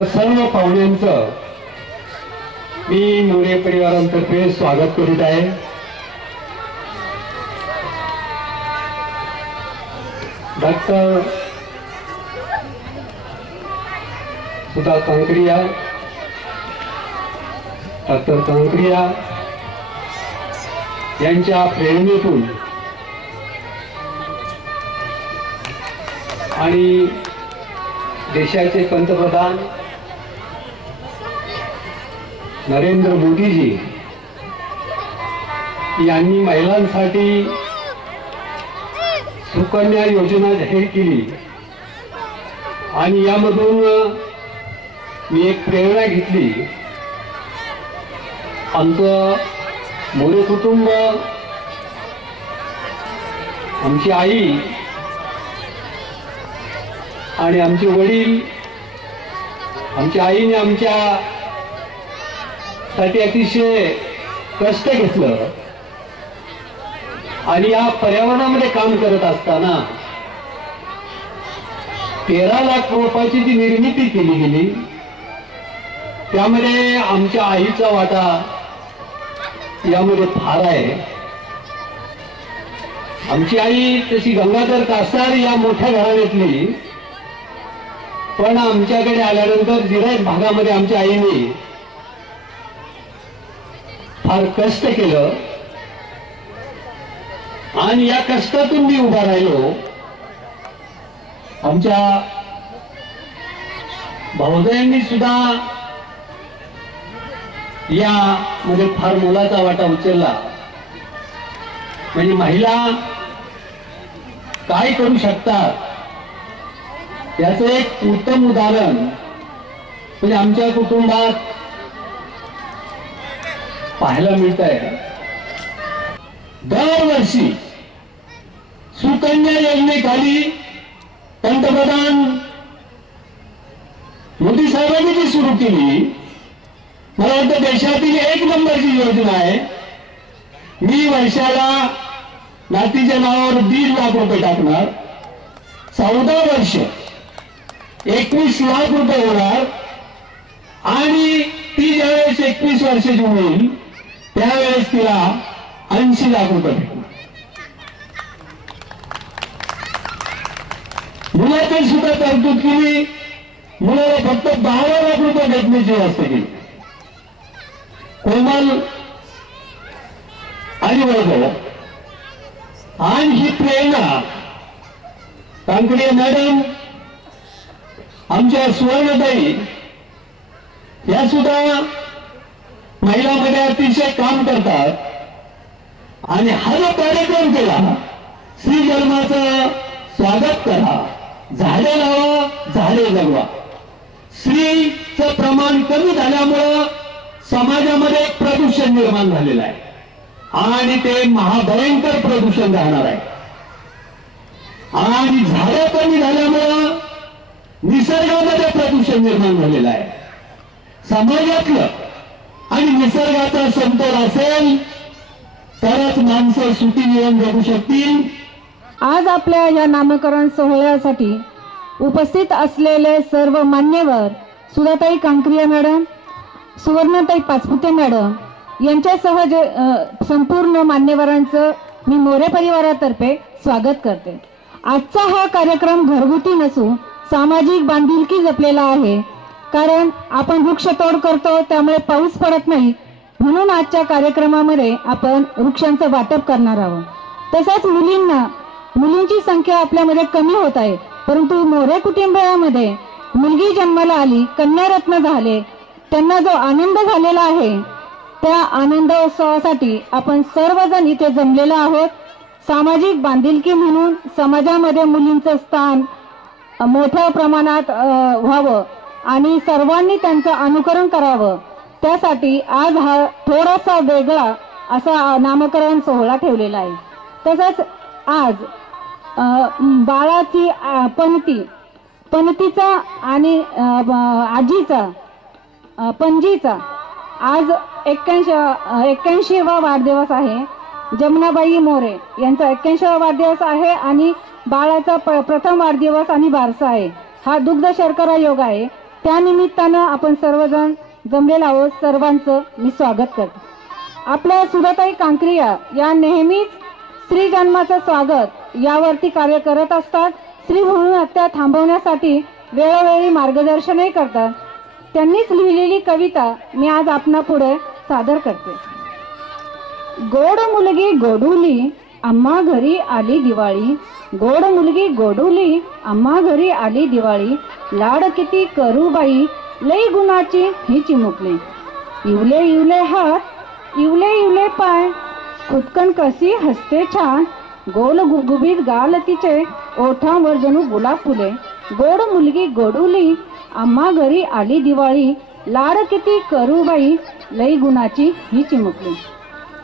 सर्व पाहुण्यांचं मी मोरे परिवारांतर्फे स्वागत करीत आहे। डॉक्टर सुधा कांकरिया, डॉक्टर कांकरिया यांच्या प्रेरणेतून आणि देशाचे पंतप्रधान नरेंद्र मोदीजी यांनी महिलांसाठी सुकन्या योजना जाहीर केली आणि यामधून मी एक प्रेरणा घेतली। आमचं मोरे कुटुंब, आमची आई आणि आमचे वडील, आमच्या आईने आमच्यासाठी अतिशय कष्ट घेतलं आणि या पर्यावरणामध्ये काम करत असताना 13 लाख रोपाची जी निर्मिती केली गेली त्यामध्ये आमच्या आईचा वाटा यामध्ये फार आहे। आमची आई तशी गंगाधर कासार या मोठ्या घराण्यातली, पण आमच्याकडे आल्यानंतर जिरायत भागामध्ये आमच्या आईने फार कष्ट केलं आणि या कष्टातून मी उभा राहिलो। आमच्या भाऊजाईंनी सुद्धा यामध्ये फार मोलाचा वाटा उचलला। म्हणजे महिला काय करू शकतात याचं एक उत्तम उदाहरण म्हणजे आमच्या कुटुंबात पाहायला मिळत आहे। दरवर्षी सुकन्या योजनेखाली पंतप्रधान मोदी साहेबांनी जी सुरू केली, मला वाटतं देशातील 1 नंबरची योजना आहे। मी वर्षाला नातीच्या नावावर 1.5 लाख रुपये टाकणार, 14 वर्ष 21 लाख रुपये होणार आणि ती ज्यावेळेस 21 वर्षाची होईल त्यावेळेस तिला 80 लाख रुपये भेटणार। मुलाची सुद्धा तरतूद केली, मुलाला फक्त 12 लाख रुपये भेटण्याची व्यवस्था केली। कोमल आणि वैभव आणि ही प्रेरणा कांकरिया मॅडम, आमच्या सुवर्णताई या सुद्धा महिलांमध्ये अतिशय काम करतात आणि हा जो कार्यक्रम केला, श्री जन्माचं स्वागत करा, झाडे लावा, झाडे जगवा। स्त्रीचं प्रमाण कमी झाल्यामुळं समाजामध्ये एक प्रदूषण निर्माण झालेलं आहे आणि ते महाभयंकर प्रदूषण राहणार आहे। आणि झाडं कमी झाल्यामुळं निसर्गामध्ये प्रदूषण निर्माण झालेलं आहे। समाजातलं आणि निसर्गाचा समतोल असेल तरच माणसं सुखी जीवन जगू शकतील। आज आपल्या या नामकरण सोहळ्यासाठी उपस्थित असलेले सर्व मान्यवर, सुधाताई कांकरिया मॅडम, सुवर्णताई पाचपुते मॅडम यांच्यासह संपूर्ण मान्यवरांचं मी मोरे परिवारातर्फे स्वागत करते। आजचा हा कार्यक्रम घरगुती नसून सामाजिक बांधिलकी जपलेला आहे, कारण आपण वृक्षतोड करतो त्यामुळे पाऊस पडत नाही, म्हणून आजच्या कार्यक्रमामध्ये आपण वृक्षांचं वाटप करणार आहोत। तसंच मुलींची संख्या आपल्यामध्ये कमी होत आहे, परंतु मोरे कुटुंबामध्ये मुलगी जन्माला आली, कन्यारत्न झाले, त्यांना जो आनंद झालेला आहे त्या आनंदोत्सवासाठी आपण सर्वजण इथे जमलेलो आहोत। सामाजिक बांधिलकी म्हणून समाजामध्ये मुलींचं स्थान मोठ्या प्रमाणात व्हावं आणि सर्वांनी त्यांचं अनुकरण करावं, त्यासाठी आज हा थोडासा वेगळा असा नामकरण सोहळा ठेवलेला आहे। तसंच आज बाळाची पणतीचा आणि आजीचा पणजीचा आज 81वा वाढदिवस आहे। जमुनाबाई मोरे यांचा 81वा वाढदिवस आहे आणि बाळाचा प्रथम वाढदिवस आणि बारसा आहे। हा दुग्ध शर्करा योग आहे, त्यानिमित्तानं आपण सर्वजण जमलेलो आहोत. सर्वांचं मी स्वागत करते. आपल्या सुधाताई कांक्रिया या नेहमीच स्त्री जन्माचं स्वागत यावरती कार्य करत असतात. स्त्री भ्रूण हत्या थांबवण्यासाठी वेळोवेळी मार्गदर्शनही करतात. त्यांनीच लिहिलेली कविता मी आज आपणा पुढे सादर करते. गोड मुलगी गोडुली आम्हा घरी आली दिवाळी, गोड मुलगी गोडुली आम्हा घरी आली दिवाळी, लाड किती करू बाई लई गुणाची ही चिमुकली, इवले इवले हात इवले इवले पाय खुदकन कशी हसते छान, गोल गुबगुबीत गाल तिचे ओठांवर जणू गुलाब फुले, गोड मुलगी गोडुली आम्हा घरी आली दिवाळी, लाड किती करू बाई लई गुणाची ही चिमुकली,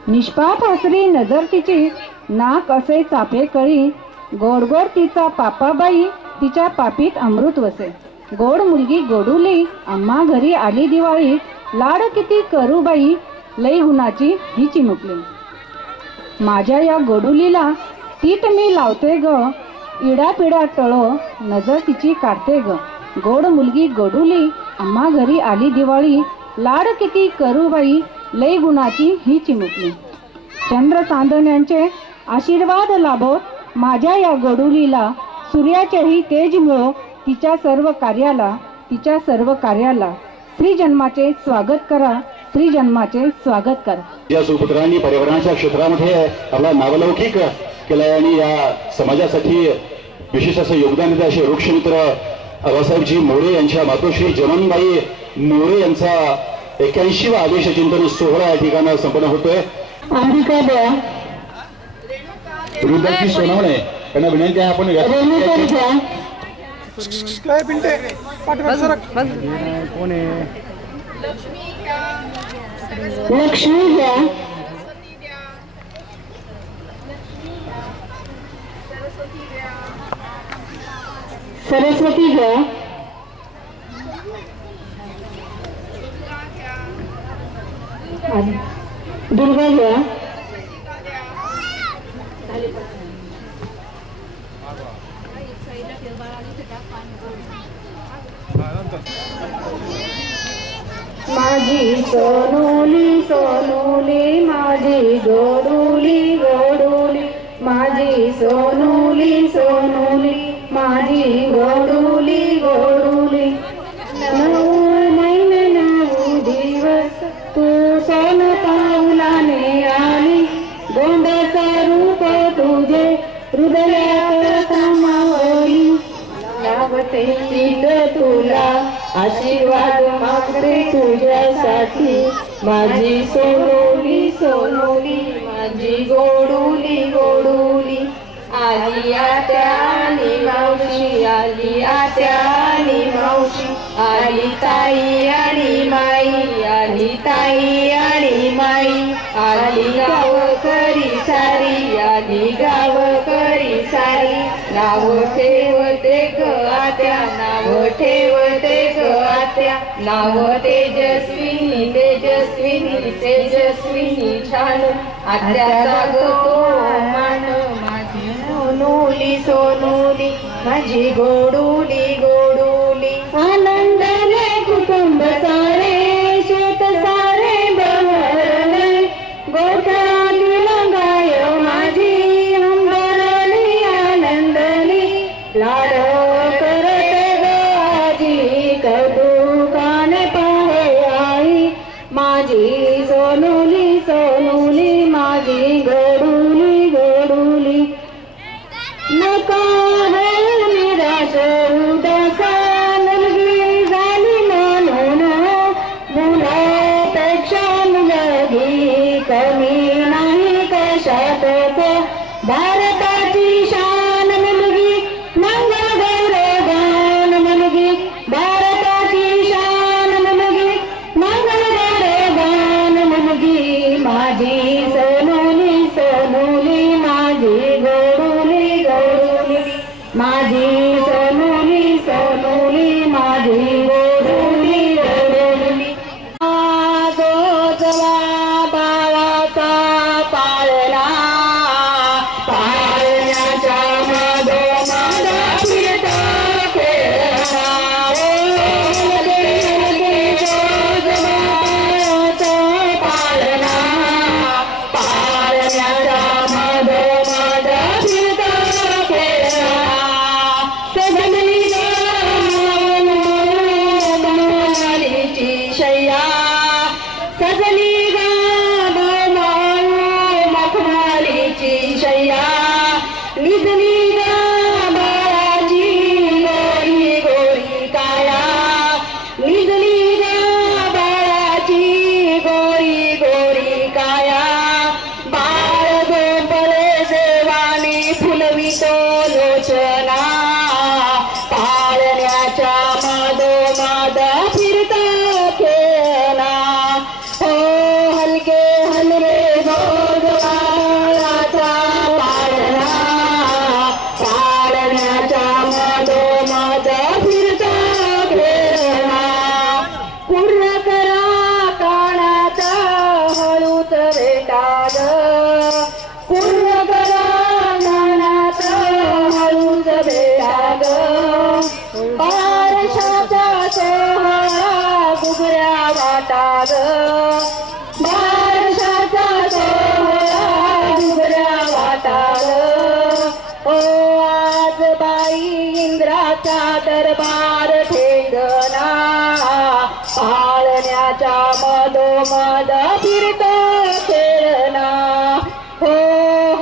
निष्पाप हसरी नजर तिची नाक असे चापे कळी, गोड गोड तिचा पापाबाई तिच्या पापीत अमृत वसे, गोड मुलगी गोडुली आम्हा घरी आली दिवाळी, लाड किती करू बाई लई गुणाची ही चिमुकली, माझ्या या गोडुलीला तीट मी लावते ग, इडा पिडा टळो नजर तिची काढते ग, गोड मुलगी गोडुली आम्हा घरी आली दिवाळी, लाड किती करू बाई लई गुणाची ही चिमुकली, चंद्र चांदण्यांचे आशीर्वाद लाभो माझ्या या गोडुलीला, सूर्याचेही तेज मिळो तिच्या सर्व कार्याला, स्त्री जन्माचे स्वागत करा, स्त्री जन्माचे स्वागत करा. या सुपुत्रांनी पर्यावरणाच्या क्षेत्रामध्ये आपला नावलौकिक केलाय आणि या समाजासाठी विशेष असं योगदान देत असे वृक्षमित्र आबासाहेबजी मोरे यांच्या मातोश्री जमनबाई मोरे यांचा 81वा आदेश चिंतन सोहळा या ठिकाणी संपन्न होतोय. रुद्रजी सोनवणे यांना विनंती आहे आपण लक्ष्मी घ्या, सरस्वती घ्या, दुर्गा घ्या, माझी सोनुली सोनुली माझी गोडुली गोडुली, माझी सोनुली सोनुली माझी गोडुली गोडुली, 9 महिने 9 दिवस तू सोन पाऊलाने आली, गोंड्याचा रूप तुझे हृदयात सामावली, लावते गीत तुला आशीर्वाद मागते तुझ्यासाठी, माझी सोनुली सोनुली माझी गोडुली गोडुली, आली आत्या आणि मावशी आली आत्या आणि मावशी, आली ताई आणि माई आली ताई आणि माई, आली गावकरी सारी आली गावकरी सारी, नाव ठेवते ग आत्या नाव ठेवते ग आत्या, नाव तेजस्विनी तेजस्विनी तेजस्विनी छान, आत्याचा गो मान, माझी सोनुली सोनुली माझी गोडुली गोडुली, आनंदाने कुटुंब सारे शेत सारे बहरले, गोठ्यातील गाय माझी अंबरली आनंदली, लाड करते गाजी कौतुकाने पाहे आई, माझी सोनुली सोनुली माझी गोडुली गोडुली, नका है निराश वाटार बारशाचा सोहळा डुबऱ्या वाटार ओ आज बाई इंद्राचा दरबार ठेंगणा पाळण्याच्या मधोमध फिरतो खेळणा हो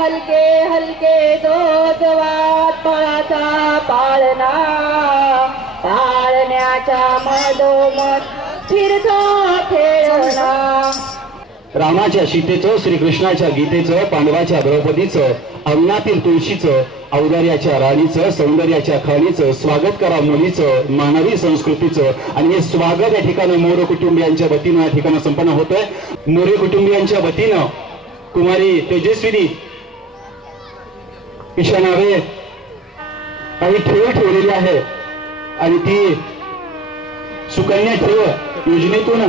हलके हलके जोजवात पळाचा पाळणा पाळण्याच्या मधोमध फिरतो खेळणा रामाच्या सीतेचं, श्रीकृष्णाच्या गीतेचं, पांडवाच्या द्रौपदीचं, अंगणातील तुळशीचं, औदार्याच्या राणीचं, सौंदर्याच्या खाणीचं, स्वागत करा मुलीचं, मानवी संस्कृतीचं. आणि हे स्वागत या ठिकाणी मोरे कुटुंबियांच्या वतीनं या ठिकाणी संपन्न होत आहे. मोरे कुटुंबियांच्या वतीनं कुमारी तेजस्विनी ईशा नावे काही ठेव ठेवलेली आहे आणि ती सुकन्या ठेव योजनेतून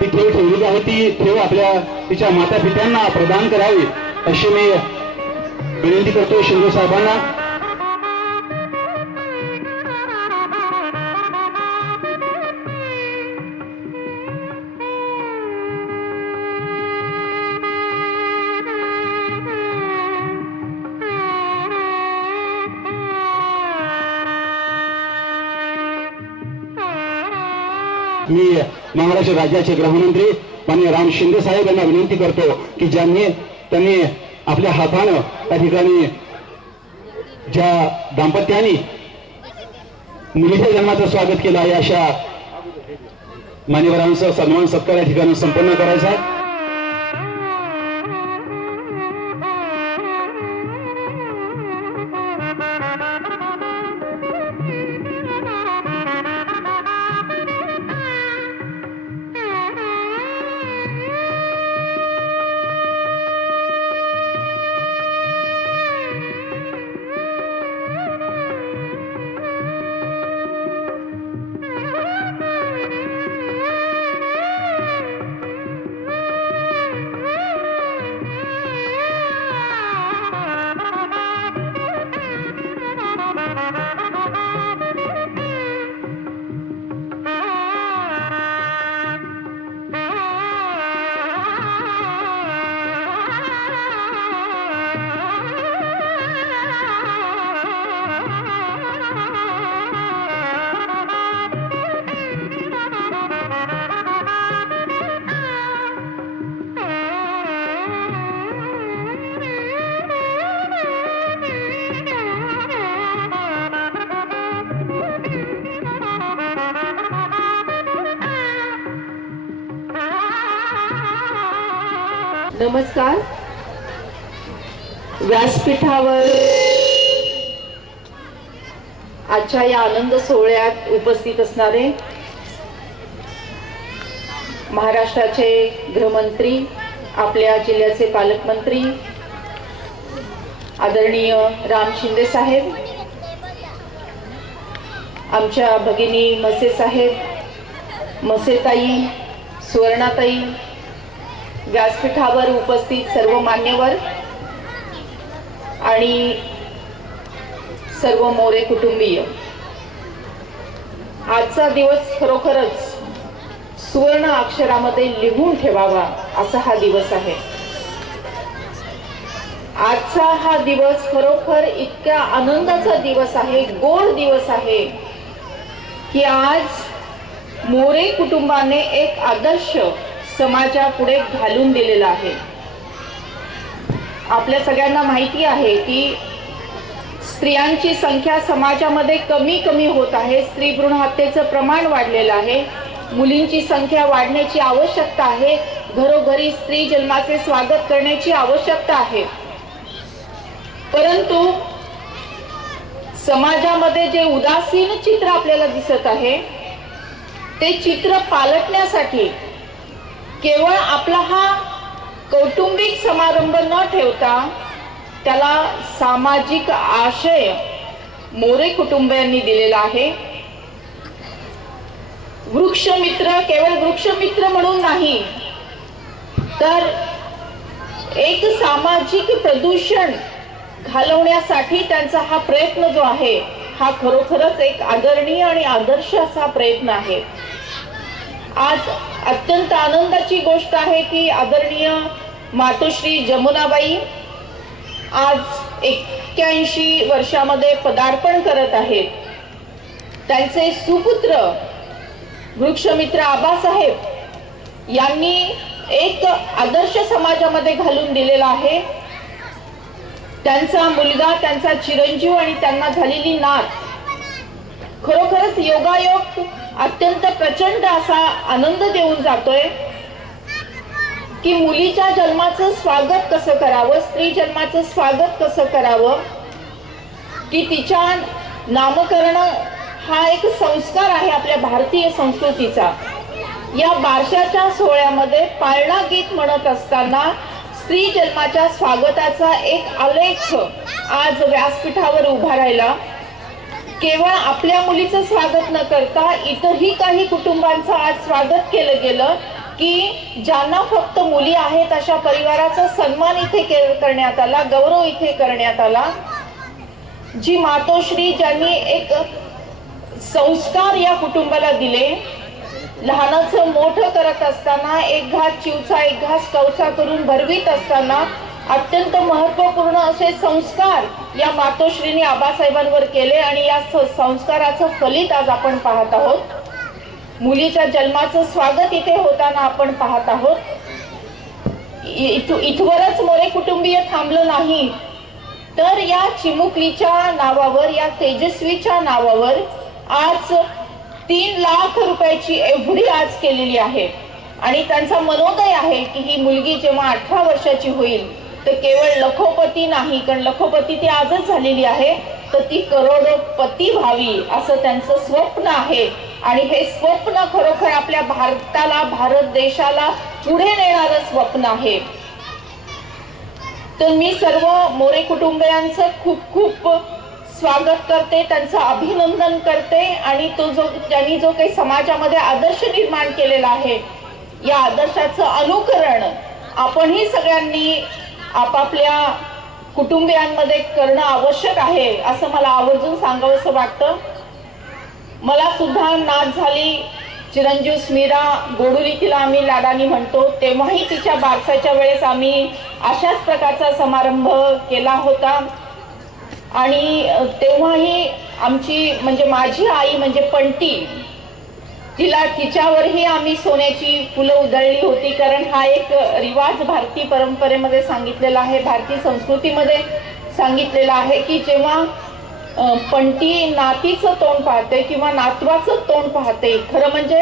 ती ठेव ठेवलेली आहे. ती ठेव आपल्या तिच्या माता पित्यांना प्रदान करावी अशी मी विनंती करतो शिंदे साहेबांना. मी महाराष्ट्र राज्याचे गृहमंत्री माननीय राम शिंदे साहेब यांना विनंती करतो की त्यांनी आपल्या हातानं त्या ठिकाणी ज्या दाम्पत्याने मुलीच्या जन्माचं स्वागत केलं आहे अशा मान्यवरांचा सन्मान सत्कार या ठिकाणी संपन्न करायचा आहे. नमस्कार. व्यासपीठावर आजच्या या आनंद सोहळ्यात उपस्थित असणारे महाराष्ट्राचे गृहमंत्री, आपल्या जिल्ह्याचे पालकमंत्री आदरणीय राम शिंदे साहेब, आमच्या भगिनी मसे साहेब, मसेताई, सुवर्णाताई, व्यासपीठावर उपस्थित सर्व मान्यवर आणि सर्व मोरे कुटुंबीय, आजचा दिवस खरोखरच सुवर्ण अक्षरामध्ये लिहून ठेवावा असा हा दिवस आहे. आजचा हा दिवस खरोखर इतका आनंदाचा दिवस आहे, गोड दिवस आहे की आज मोरे कुटुंबाने एक आदर्श समाजापुढे घालून दिलेला आहे. आपल्या सगळ्यांना माहिती आहे की स्त्रियांची संख्या समाजामध्ये कमी कमी होत आहे. स्त्री भ्रूण हत्येचं प्रमाण वाढलेलं आहे. मुलींची संख्या वाढण्याची आवश्यकता आहे. घरोघरी स्त्री जन्माचे स्वागत करण्याची आवश्यकता आहे. परंतु समाजामध्ये जे उदासीन चित्र आपल्याला दिसत आहे ते चित्र पालटण्यासाठी केवळ आपला हा कौटुंबिक समारंभ न ठेवता त्याला सामाजिक आशय मोरे कुटुंबियांनी दिलेला आहे. वृक्षमित्र केवळ वृक्षमित्र म्हणून नाही तर एक सामाजिक प्रदूषण घालवण्यासाठी त्यांचा हा प्रयत्न जो आहे हा खरोखरच एक आदरणीय आणि आदर्श असा प्रयत्न आहे. आज अत्यंत आनंदाची गोष्ट आहे की आदरणीय मातोश्री जमुनाबाई आज 81 वर्षामध्ये पदार्पण करत आहेत. त्यांचे सुपुत्र वृक्षमित्र आबासाहेब यांनी एक आदर्श समाजामध्ये घालून दिलेला आहे. त्यांचा मुलगा, त्यांचा चिरंजीव आणि त्यांना झालेली नात, खरोखरच योगायोग अत्यंत प्रचंड असा आनंद देऊन जातोय की मुलीच्या जन्माचं स्वागत कसं करावं, स्त्री जन्माचं स्वागत कसं करावं, की तिच्या नामकरण हा एक संस्कार आहे आपल्या भारतीय संस्कृतीचा. या बारशाच्या सोहळ्यामध्ये पाळणा गीत म्हणत असताना स्त्री जन्माच्या स्वागताचा एक आलेख आज व्यासपीठावर उभा राहिला. केवळ आपल्या मुलीचं स्वागत न करता इतरही काही कुटुंबांचं आज स्वागत केलं गेलं की ज्यांना फक्त मुली आहेत अशा परिवाराचा सन्मान इथे करण्यात आला, गौरव इथे करण्यात आला. जी मातोश्री ज्यांनी एक संस्कार या कुटुंबाला दिले, लहानाचं मोठं करत असताना एक घास चिवचा एक घास कवचा करून भरवीत असताना अत्यंत महत्त्वपूर्ण असे संस्कार या मातोश्रीने आबासाहेबांवर केले आणि या संस्काराचं फलित आज आपण पाहत आहोत. मुलीच्या जन्माचं स्वागत इथे होताना आपण पाहत आहोत. इथवरच मोरे कुटुंबीय थांबलं नाही तर या चिमुकलीच्या नावावर, या तेजस्वीच्या नावावर आज 3 लाख रुपयाची एवढी आज केलेली आहे. आणि त्यांचा मनोदय आहे की ही मुलगी जेव्हा 18 वर्षाची होईल तर केवळ लखोपती नाही, कारण लखोपती ती आजच झालेली आहे, तर ती करोडपती व्हावी असं त्यांचं स्वप्न आहे. आणि हे स्वप्न खरोखर आपल्या भारताला, भारत देशाला पुढे नेणारं स्वप्न आहे. तर मी सर्व मोरे कुटुंबियांचं खूप खूप स्वागत करते, त्यांचं अभिनंदन करते. आणि त्यांनी जो काही समाजामध्ये आदर्श निर्माण केलेला आहे, या आदर्शाचं अनुकरण आपणही सगळ्यांनी आपापल्या कुटुंबियांमध्ये करणं आवश्यक आहे असं मला आवर्जून सांगावंसं वाटतं. मला सुद्धा नात झाली, चिरंजीव स्मिरा गोडुली तिला आम्ही लाडानी म्हणतो. तेव्हाही तिच्या बारसाच्या वेळेस आम्ही अशाच प्रकारचा समारंभ केला होता. आणि तेव्हाही आमची म्हणजे माझी आई म्हणजे पंटी, तिला तिच्यावरही आम्ही सोन्याची फुलं उधळली होती. कारण हा एक रिवाज भारतीय परंपरेमध्ये सांगितलेला आहे, भारतीय संस्कृतीमध्ये सांगितलेला आहे की जेव्हा पंटी नातीचं तोंड पाहते किंवा नातवाचं तोंड पाहते, खरं म्हणजे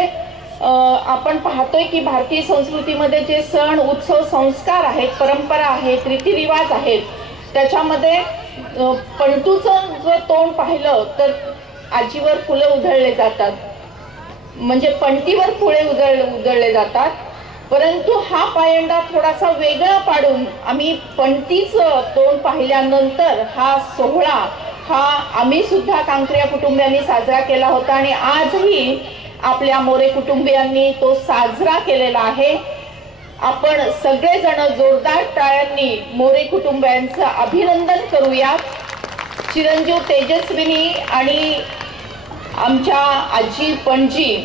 आपण पाहतोय की भारतीय संस्कृतीमध्ये जे सण उत्सव संस्कार आहेत, परंपरा आहेत, रीतिरिवाज आहेत, त्याच्यामध्ये पंटूचं जर तोंड पाहिलं तर आजीवर फुलं उधळले जातात, म्हणजे पंटीवर फुले उधळले जातात. परंतु हा पायंडा थोडासा वेगळा पाडून आम्ही पंटीचं तोंड पाहिल्यानंतर हा सोहळा हा आम्ही सुद्धा कांक्रिया कुटुंबियांनी साजरा केला होता. आणि आजही आपल्या मोरे कुटुंबियांनी तो साजरा केलेला आहे. आपण सगळेजण जोरदार टाळ्यांनी मोरे कुटुंबियांचं अभिनंदन करूयात. चिरंजीव तेजस्विनी आणि आमच्या आजी पणजी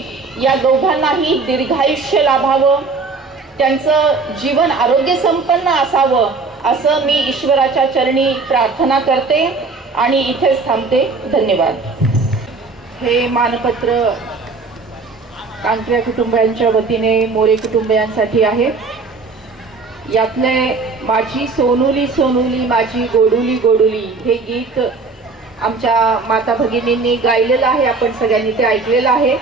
या दोघांनाही दीर्घायुष्य लाभावं, त्यांचं जीवन आरोग्य संपन्न असावं असं मी ईश्वराच्या चरणी प्रार्थना करते आणि इथेच थांबते. धन्यवाद. हे मानपत्र कांक्रिया कुटुंबियांच्या वतीने मोरे कुटुंबियांसाठी आहे. यातले माझी सोनुली सोनुली माझी गोडुली गोडुली हे गीत आमच्या माता भगिनींनी गायलेलं आहे, आपण सगळ्यांनी ते ऐकलेलं आहे.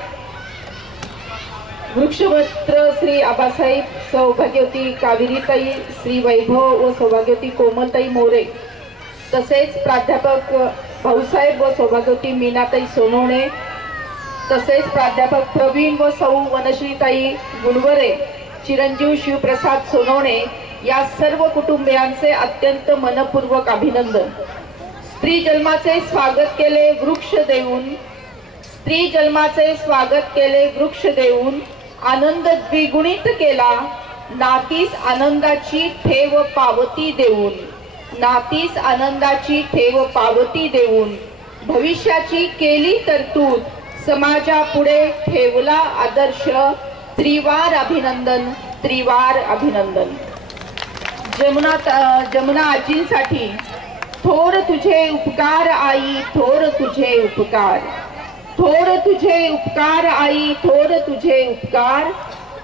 वृक्षमित्र श्री आबासाहेब, सौभाग्यवती कावेरीताई, श्री वैभव व सौभाग्यवती कोमलताई मोरे, तसेच प्राध्यापक भाऊसाहेब व सौभाग्यवती मीनाताई सोनवणे, तसेच प्राध्यापक प्रवीण व सौ वनश्रीताई गुणवरे, चिरंजीव शिवप्रसाद सोनवणे या सर्व कुटुंबियांचे अत्यंत मनपूर्वक अभिनंदन. स्त्री जन्माचे स्वागत केले वृक्ष देऊन, स्त्री जन्माचे स्वागत केले वृक्ष देऊन, आनंद द्विगुणित केला नातीस आनंदाची ठेव पावती देऊन, नातीस आनंदाची ठेव पावती देऊन, भविष्याची केली तरतूद समाजापुढे ठेवला आदर्श, त्रिवार अभिनंदन, त्रिवार अभिनंदन. जमुना आजींसाठी थोर तुझे उपकार आई, थोर तुझे उपकार, थोर तुझे उपकार आई, थोर तुझे उपकार.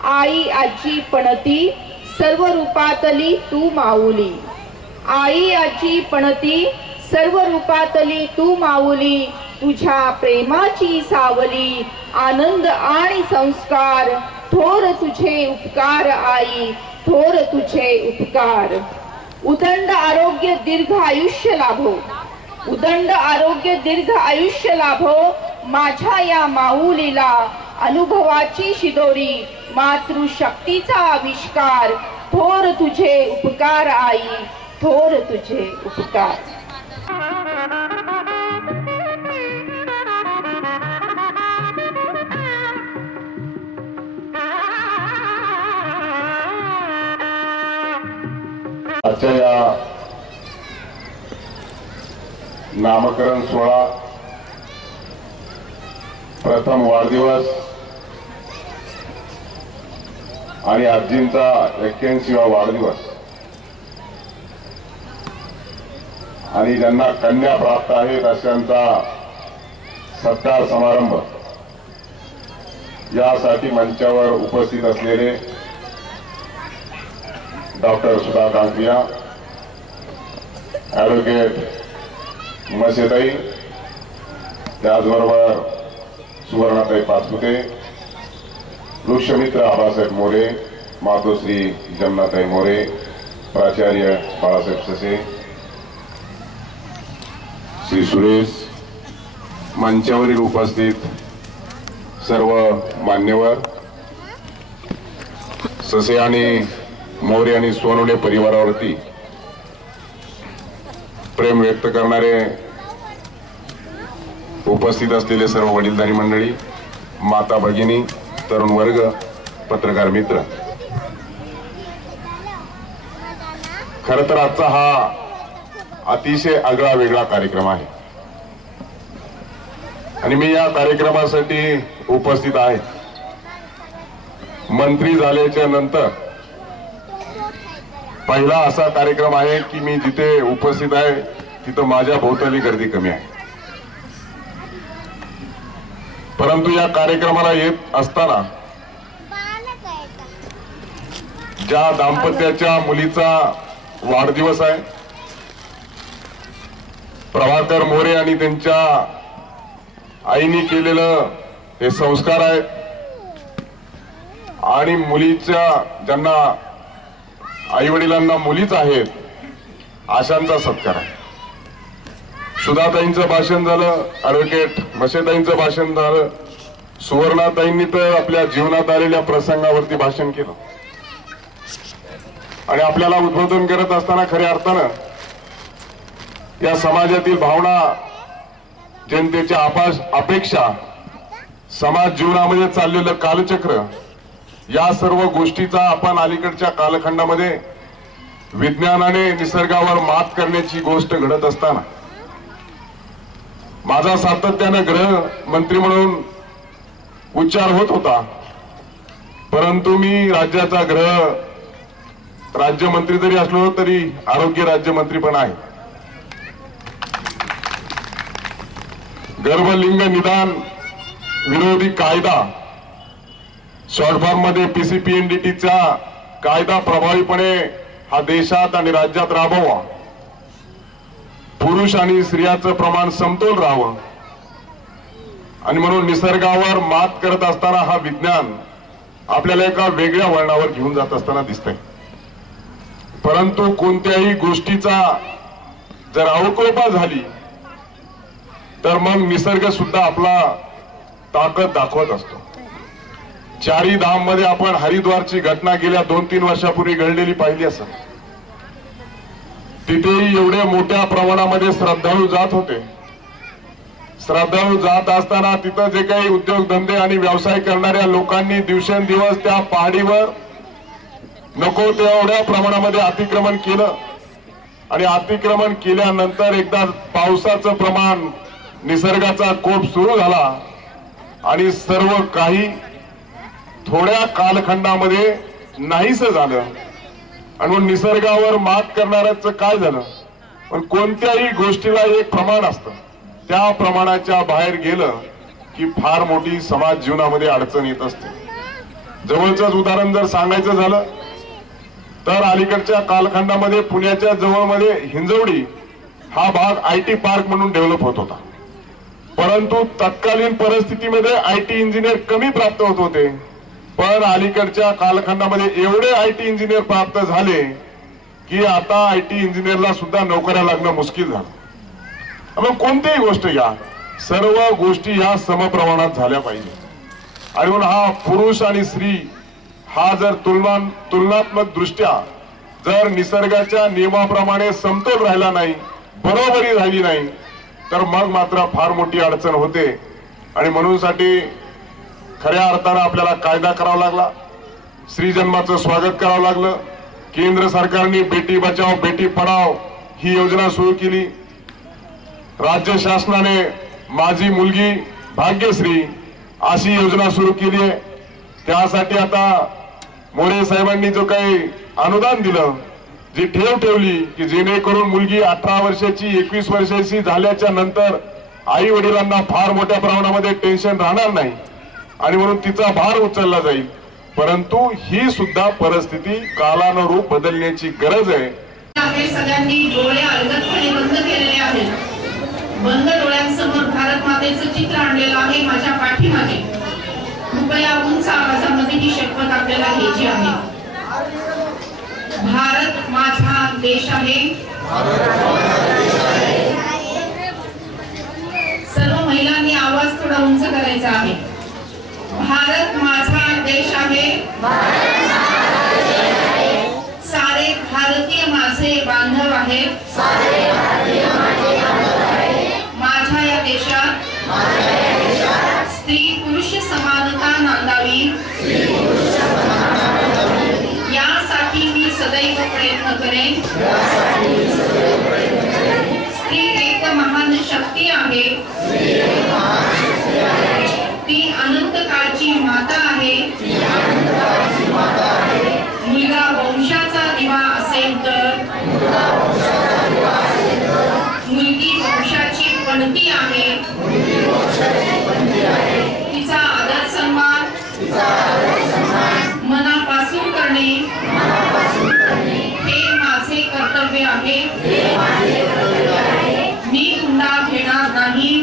आई आजी पणती सर्व रूपातली तू माऊली, आई आजी पणती सर्व रूपातली तू माऊली. तुझ्या प्रेमाची सावली आनंद आणि संस्कार. थोर तुझे उपकार आई, थोर तुझे उपकार. उदंड आरोग्य दीर्घ आयुष्य लाभो, उदंड आरोग्य दीर्घ आयुष्य लाभो. माझ्या या माऊलीला अनुभवाची शिदोरी, मातृशक्तीचा आविष्कार. थोर तुझे उपकार आई, थोर तुझे उपकार. आजच्या या नामकरण सोहळा, प्रथम वाढदिवस आणि आजींचा 81वा वाढदिवस आणि ज्यांना कन्या प्राप्त आहेत अशांचा सत्कार समारंभ, यासाठी मंचावर उपस्थित असलेले डॉक्टर सुधा कांक्रिया, ॲडव्होकेट मसेताई, त्याचबरोबर सुवर्णाताई पाचपुते, वृक्षमित्र आबासाहेब मोरे, मातोश्री जमनाताई मोरे, प्राचार्य बाळासाहेब ससे, श्री सुरेश, मंचावरील उपस्थित सर्व मान्यवर, ससे आणि मोरे आणि सोनवणे परिवारावरती प्रेम व्यक्त करणारे उपस्थित असलेले सर्व वडीलधारी मंडळी, माता भगिनी, तरुण वर्ग, पत्रकार मित्र, खर तर आजचा हा अतिशय आगळा वेगळा कार्यक्रम आहे आणि मी या कार्यक्रमासाठी उपस्थित आहे. मंत्री झाल्याच्या नंतर पहिला असा कार्यक्रम आहे की मी जिथे उपस्थित आहे तिथं माझ्या भोवताली गर्दी कमी आहे. परंतु या कार्यक्रमाला येत असताना ज्या दाम्पत्याच्या मुलीचा वाढदिवस आहे, प्रभाकर मोरे आणि त्यांच्या आईने केलेलं हे संस्कार आहेत आणि मुलीच्या ज्यांना आई वडिलांना मुलीच आहेत अशांचा सत्कार आहे. सुधाताईंचं भाषण झालं, ॲडव्होकेट मसेताईंचं भाषण झालं, सुवर्णाताईंनी तर आपल्या जीवनात आलेल्या प्रसंगावरती भाषण केलं आणि आपल्याला उद्बोधन करत असताना खऱ्या अर्थानं या समाजातील भावना, जनतेच्या अपेक्षा, समाज जीवनामध्ये चाललेलं कालचक्र, या सर्व गोष्टीचा आपण अलीकडच्या कालखंडामध्ये विज्ञानाने निसर्गावर मात करण्याची गोष्ट घडत असताना माझा सातत्याने गृह मंत्री म्हणून उच्चार होत होता. परंतु मी राज्याचा गृह राज्यमंत्री जरी असलो तरी आरोग्य राज्यमंत्री पण आहे. गर्भलिंग निदान विरोधी कायदा, शॉर्ट फॉर्म मध्ये PCPNDTचा कायदा प्रभावीपणे हा देशात आणि राज्यात राबवा, पुरुष आणि स्त्रियाचं प्रमाण समतोल राहावं आणि म्हणून निसर्गावर मात करत असताना हा विज्ञान आपल्याला एका वेगळ्या वळणावर घेऊन जात असताना दिसतंय. परंतु कोणत्याही गोष्टीचा जर अवकल्पना झाली तर मग निसर्ग सुद्धा आपला ताकद दाखवत असतो. चारी धाम मध्ये आपण हरिद्वारची घटना गेल्या 2-3 वर्षापूर्वी घडलेली पाहिली असेल. तिथेही एवढ्या मोठ्या प्रमाणामध्ये श्रद्धाळू जात होते. श्रद्धाळू जात असताना तिथं जे काही उद्योगधंदे आणि व्यवसाय करणाऱ्या लोकांनी दिवसेंदिवस त्या पहाडीवर नको तेवढ्या प्रमाणामध्ये अतिक्रमण केलं आणि अतिक्रमण केल्यानंतर एकदा पावसाचं प्रमाण, निसर्गाचा कोप सुरू झाला आणि सर्व काही थोड्या कालखंडामध्ये नाहीस झालं. आणि मग निसर्गावर मात करणाऱ्याचं काय झालं? पण कोणत्याही गोष्टीला एक प्रमाण असतं, त्या प्रमाणाच्या बाहेर गेलं की फार मोठी समाज जीवनामध्ये अडचण येत असते. जवळचंच उदाहरण जर सांगायचं झालं तर अलीकडच्या कालखंडामध्ये पुण्याच्या जवळमध्ये हिंजवडी हा भाग IT पार्क म्हणून डेव्हलप होत होता. परंतु तत्कालीन परिस्थितीमध्ये IT इंजिनियर कमी प्राप्त होत होते. पण अलीकडच्या कालखंडामध्ये एवढे IT इंजिनियर प्राप्त झाले की आता IT इंजिनियरला सुद्धा नोकऱ्या लागणं मुश्किल झालं. मग कोणतीही गोष्ट घ्या, सर्व गोष्टी ह्या समप्रमाणात झाल्या पाहिजे. आणि म्हणून हा पुरुष आणि स्त्री हा जर तुलनात्मक दृष्ट्या जर निसर्गाच्या नियमाप्रमाणे समतोल राहिला नाही, बरोबरी राहिली नाही, तर मग मात्र फार मोठी अडचण होते. आणि म्हणूनसाठी खऱ्या अर्थानं आपल्याला कायदा करावा लागला, स्त्री जन्माचं स्वागत करावं लागलं. केंद्र सरकारने बेटी बचाओ बेटी पढाओ ही योजना सुरू केली. राज्य शासनाने माझी मुलगी भाग्यश्री अशी योजना सुरू केली आहे. त्यासाठी आता मोरे साहेबांनी जो काही अनुदान दिलं, जी ठेव ठेवली की जेणेकरून मुलगी 18 वर्षाची 21 वर्षाची झाल्याच्या नंतर आई वडिलांना फार मोठ्या प्रमाणामध्ये टेन्शन राहणार नाही आणि म्हणून तिचा भार उचलला जाईल. परंतु ही सुद्धा परिस्थिती कालानुरूप बदलण्याची गरज आहे. सगळ्यांनी डोळे अलगदपणे बंद केलेले आहेत. बंद डोळ्यांसमोर भारत मातेचं चित्र आणलेलं आहे माझ्या पाठीमागे. कृपया उंच आवाजामध्ये ही शपथ आपल्याला घ्यायची आहे. भारत माझा देश आहे. सर्व महिलांनी आवाज थोडा उंच करायचा आहे. भारत माझा देश आहे. सारे भारतीय माझे बांधव आहेत. माझ्या या देशात स्त्री पुरुष समानता नांदावी यासाठी मी सदैव प्रयत्न करेन. स्त्री एक महान शक्ती आहे. ती अनंत काळची माता आहे. मुलगा वंशाचा दिवा असेल तर मुलगी वंशाची पणती आहे. तिचा आदर सन्मान मनापासून करणे हे माझे कर्तव्य आहे. मी हुंडा घेणार नाही.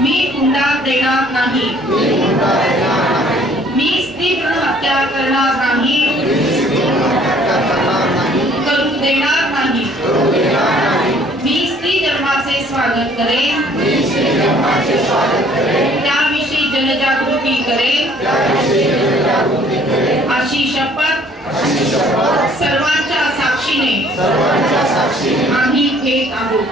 मी हुंडा देणार नाही. मी स्त्री भ्रूण हत्या करणार नाही. करू देणार नाही. मी स्त्री जन्माचे स्वागत करेन. त्याविषयी जनजागृती करेन. अशी शपथ सर्वांच्या साक्षीने आम्ही घेत आहोत.